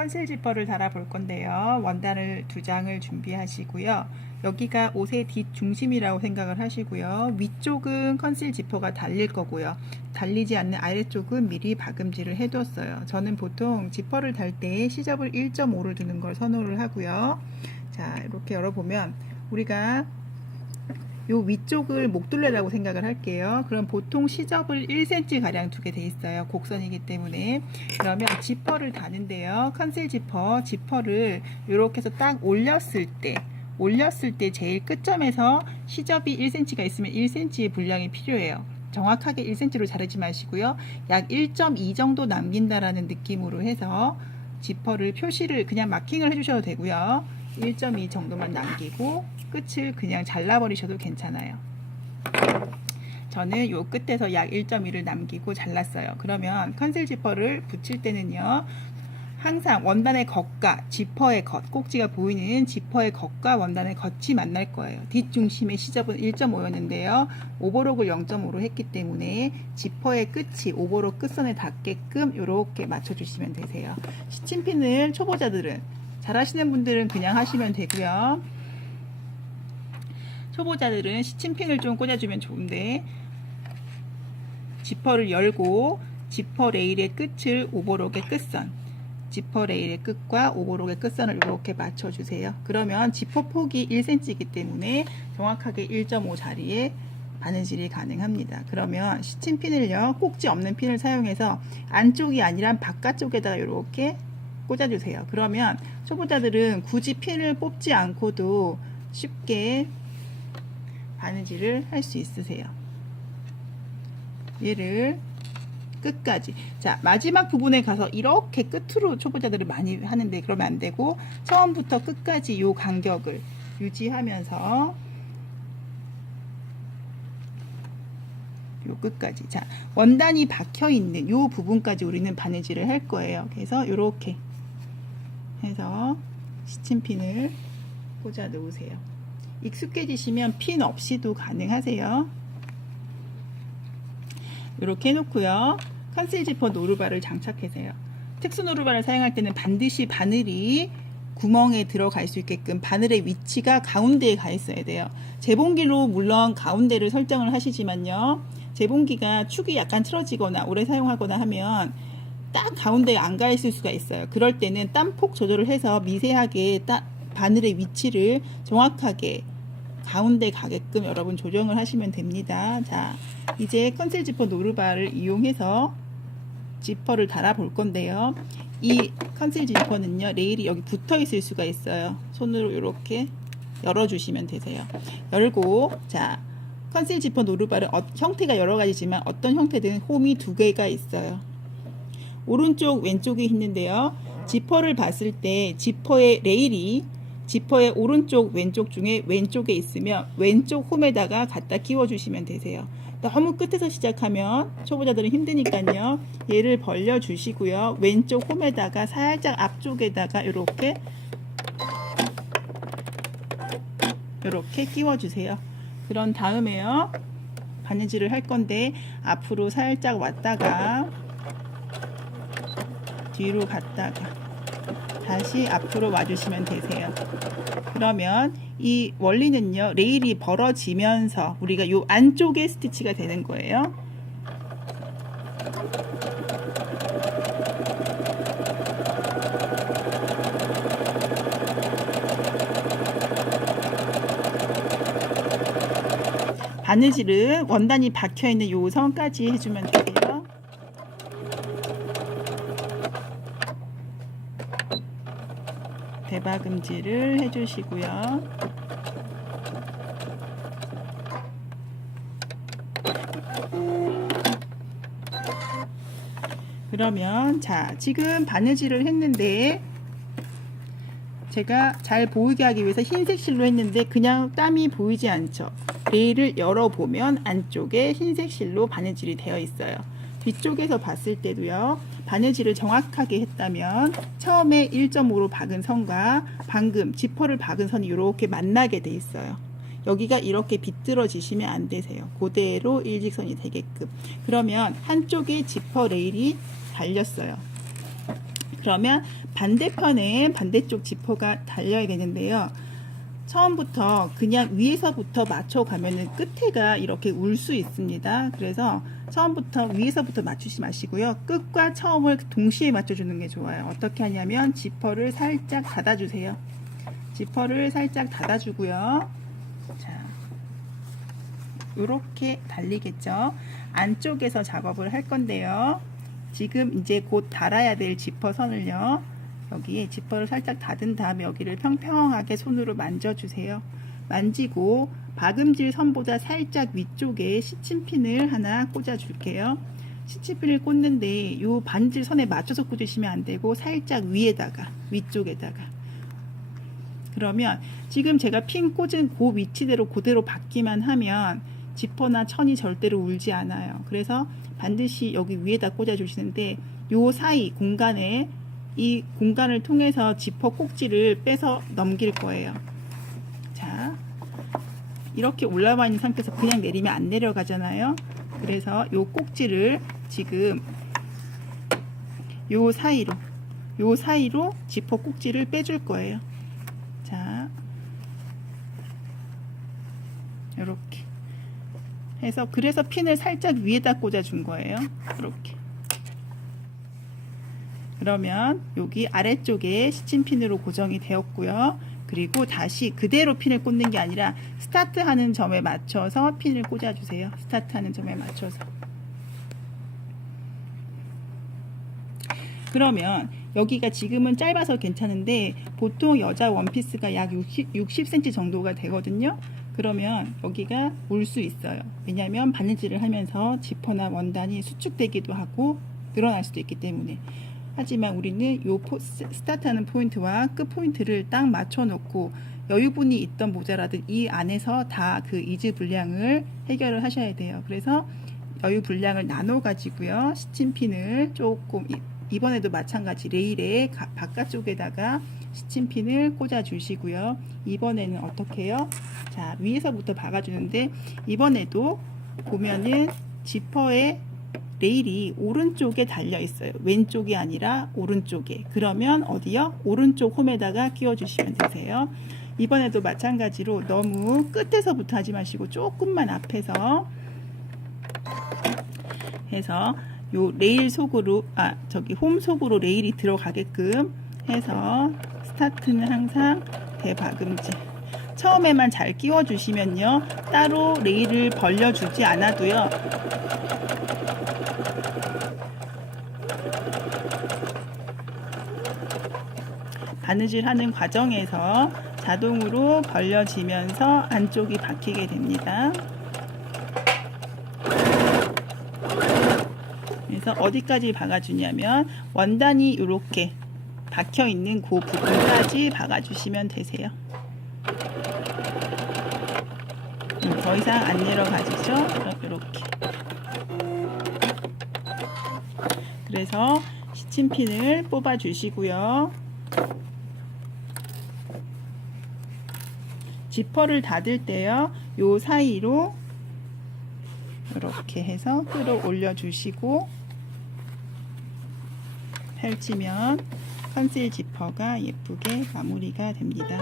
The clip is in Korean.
컨실 지퍼를 달아 볼 건데요. 원단을 2장을 준비하시고요. 여기가 옷의 뒷중심이라고 생각을 하시고요. 위쪽은 컨실 지퍼가 달릴 거고요. 달리지 않는 아래쪽은 미리 박음질을 해뒀어요. 저는 보통 지퍼를 달 때 시접을 1.5를 두는 걸 선호를 하고요. 자, 이렇게 열어보면 우리가 요 위쪽을 목둘레라고 생각을 할게요. 그럼 보통 시접을 1cm 가량 두게 돼 있어요. 곡선이기 때문에. 그러면 지퍼를 다는데요. 컨실 지퍼를 이렇게 해서 딱 올렸을 때 제일 끝점에서 시접이 1cm가 있으면 1cm의 분량이 필요해요. 정확하게 1cm로 자르지 마시고요. 약 1.2 정도 남긴다라는 느낌으로 해서 지퍼를 표시를 그냥 마킹을 해주셔도 되고요. 1.2 정도만 남기고 끝을 그냥 잘라버리셔도 괜찮아요. 저는 요 끝에서 약 1.2를 남기고 잘랐어요. 그러면 컨실 지퍼를 붙일 때는요, 항상 원단의 겉과 지퍼의 겉, 꼭지가 보이는 지퍼의 겉과 원단의 겉이 만날 거예요. 뒷중심의 시접은 1.5였는데요. 오버록을 0.5로 했기 때문에 지퍼의 끝이 오버록 끝선에 닿게끔 이렇게 맞춰주시면 되세요. 시침핀을 초보자들은, 잘하시는 분들은 그냥 하시면 되고요. 초보자들은 시침핀을 좀 꽂아주면 좋은데, 지퍼를 열고 지퍼 레일의 끝을 오버록의 끝선, 지퍼 레일의 끝과 오버록의 끝선을 이렇게 맞춰주세요. 그러면 지퍼 폭이 1cm이기 때문에 정확하게 1.5 자리에 바느질이 가능합니다. 그러면 시침핀을요, 꼭지 없는 핀을 사용해서 안쪽이 아니라 바깥쪽에다가 이렇게 꽂아주세요. 그러면 초보자들은 굳이 핀을 뽑지 않고도 쉽게 바느질을 할 수 있으세요. 얘를 끝까지, 자, 마지막 부분에 가서 이렇게 끝으로 초보자들은 많이 하는데 그러면 안 되고, 처음부터 끝까지 요 간격을 유지하면서 요 끝까지, 자, 원단이 박혀 있는 요 부분까지 우리는 바느질을 할 거예요. 그래서 요렇게 해서 시침핀을 꽂아 놓으세요. 익숙해지시면 핀 없이도 가능하세요. 이렇게 해놓고요. 컨실 지퍼 노루발을 장착하세요. 특수 노루발을 사용할 때는 반드시 바늘이 구멍에 들어갈 수 있게끔 바늘의 위치가 가운데에 가 있어야 돼요. 재봉기로 물론 가운데를 설정을 하시지만요, 재봉기가 축이 약간 틀어지거나 오래 사용하거나 하면 딱 가운데에 안 가 있을 수가 있어요. 그럴 때는 땀폭 조절을 해서 미세하게 바늘의 위치를 정확하게 가운데 가게끔 여러분 조정을 하시면 됩니다. 자, 이제 컨실 지퍼 노루발을 이용해서 지퍼를 달아 볼 건데요. 이 컨실 지퍼는요, 레일이 여기 붙어 있을 수가 있어요. 손으로 이렇게 열어 주시면 되세요. 열고, 자, 컨실 지퍼 노루발은 형태가 여러 가지지만 어떤 형태든 홈이 2개가 있어요. 오른쪽 왼쪽이 있는데요, 지퍼를 봤을 때 지퍼의 레일이 지퍼의 오른쪽 왼쪽 중에 왼쪽에 있으면 왼쪽 홈에다가 갖다 끼워 주시면 되세요. 너무 끝에서 시작하면 초보자들은 힘드니까요, 얘를 벌려 주시고요, 왼쪽 홈에다가 살짝 앞쪽에다가 이렇게 끼워 주세요. 그런 다음에요, 바느질을 할 건데 앞으로 살짝 왔다가 뒤로 갔다가 다시 앞으로 와주시면 되세요. 그러면 이 원리는요, 레일이 벌어지면서 우리가 요 안쪽에 스티치가 되는 거예요. 바느질은 원단이 박혀있는 요 선까지 해주면 돼요. 대박음질을 해주시고요. 그러면 자, 지금 바느질을 했는데 제가 잘 보이게 하기 위해서 흰색 실로 했는데 그냥 땀이 보이지 않죠. 레일을 열어보면 안쪽에 흰색 실로 바느질이 되어 있어요. 뒤쪽에서 봤을 때도요, 바느질을 정확하게 했다면 처음에 1.5로 박은 선과 방금 지퍼를 박은 선이 이렇게 만나게 돼 있어요. 여기가 이렇게 비뚤어지시면 안 되세요. 그대로 일직선이 되게끔. 그러면 한쪽에 지퍼 레일이 달렸어요. 그러면 반대편에 반대쪽 지퍼가 달려야 되는데요. 처음부터 그냥 위에서부터 맞춰가면은 끝에가 이렇게 울 수 있습니다. 그래서 처음부터 위에서부터 맞추지 마시고요. 끝과 처음을 동시에 맞춰주는 게 좋아요. 어떻게 하냐면 지퍼를 살짝 닫아주세요. 지퍼를 살짝 닫아주고요. 자, 이렇게 달리겠죠. 안쪽에서 작업을 할 건데요. 지금 이제 곧 달아야 될 지퍼 선을요. 여기에 지퍼를 살짝 닫은 다음에 여기를 평평하게 손으로 만져주세요. 만지고 박음질 선보다 살짝 위쪽에 시침핀을 하나 꽂아줄게요. 시침핀을 꽂는데 이 반질 선에 맞춰서 꽂으시면 안 되고 살짝 위에다가, 위쪽에다가. 그러면 지금 제가 핀 꽂은 그 위치대로 그대로 받기만 하면 지퍼나 천이 절대로 울지 않아요. 그래서 반드시 여기 위에다 꽂아주시는데 이 사이 공간에 이 공간을 통해서 지퍼 꼭지를 빼서 넘길 거예요. 자, 이렇게 올라와 있는 상태에서 그냥 내리면 안 내려가잖아요. 그래서 이 꼭지를 지금 요 사이로 지퍼 꼭지를 빼줄 거예요. 자, 이렇게 해서 그래서 핀을 살짝 위에다 꽂아준 거예요. 이렇게. 그러면 여기 아래쪽에 시침핀으로 고정이 되었고요. 그리고 다시 그대로 핀을 꽂는 게 아니라 스타트하는 점에 맞춰서 핀을 꽂아주세요. 스타트하는 점에 맞춰서. 그러면 여기가 지금은 짧아서 괜찮은데 보통 여자 원피스가 약 60cm 정도가 되거든요. 그러면 여기가 올 수 있어요. 왜냐하면 바느질을 하면서 지퍼나 원단이 수축되기도 하고 늘어날 수도 있기 때문에. 하지만 우리는 요 스타트하는 포인트와 끝 포인트를 딱 맞춰 놓고 여유분이 있던 모자라든 이 안에서 다 그 이즈 분량을 해결을 하셔야 돼요. 그래서 여유 분량을 나눠 가지고요. 시침핀을 조금 이번에도 마찬가지 레일의 바깥쪽에다가 시침핀을 꽂아 주시고요. 이번에는 어떻게 해요? 자, 위에서부터 박아주는데 이번에도 보면은 지퍼의 레일이 오른쪽에 달려 있어요. 왼쪽이 아니라 오른쪽에. 그러면 어디요? 오른쪽 홈에다가 끼워 주시면 되세요. 이번에도 마찬가지로 너무 끝에서부터 하지 마시고 조금만 앞에서 해서 요 레일 속으로 홈 속으로 레일이 들어가게끔 해서 스타트는 항상 대박음질. 처음에만 잘 끼워 주시면요. 따로 레일을 벌려 주지 않아도요. 바느질 하는 과정에서 자동으로 벌려지면서 안쪽이 박히게 됩니다. 그래서 어디까지 박아주냐면 원단이 이렇게 박혀 있는 그 부분까지 박아주시면 되세요. 더 이상 안 내려가지죠? 이렇게. 그래서 시침핀을 뽑아 주시고요. 지퍼를 닫을 때요. 요 사이로 이렇게 해서 끌어올려 주시고 펼치면 컨실 지퍼가 예쁘게 마무리가 됩니다.